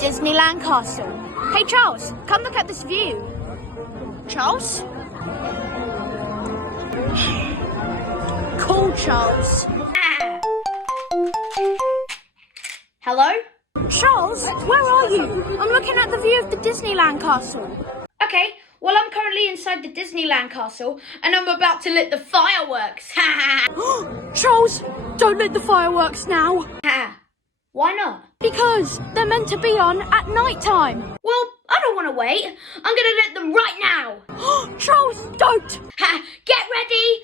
Disneyland Castle. Hey Charles, come look at this view. Charles? Cool, Charles. Hello? Charles, where are you? I'm looking at the view of the Disneyland Castle. Okay, well I'm currently inside the Disneyland Castle and I'm about to lit the fireworks. Charles, don't lit the fireworks now. Why not? Because they're meant to be on at night time. Well, I don't want to wait. I'm gonna lit them right now. Charles, don't! Get ready.